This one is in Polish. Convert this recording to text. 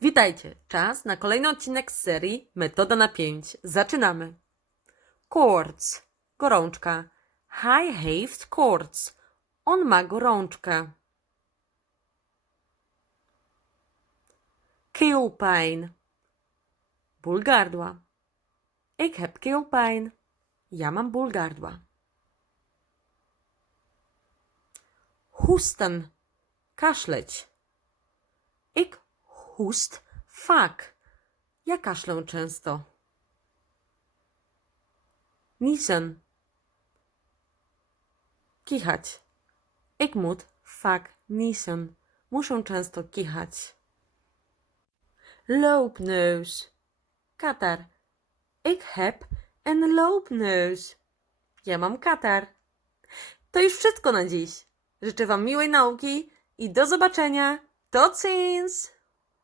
Witajcie! Czas na kolejny odcinek z serii Metoda na 5. Zaczynamy. Koorts. Gorączka. Hij heeft koorts. On ma gorączkę. Keelpijn. Ból gardła. Ik heb keelpijn. Ja mam ból gardła. Hoesten. Kaszleć. Ik hoest vaak. Ja kaszlę często. Niezen. Kichać. Ik moet vaak niezen. Muszę często kichać. Loopneus. Katar. Ik heb een loopneus. Ja mam katar. To już wszystko na dziś. Życzę Wam miłej nauki i do zobaczenia. Tot ziens!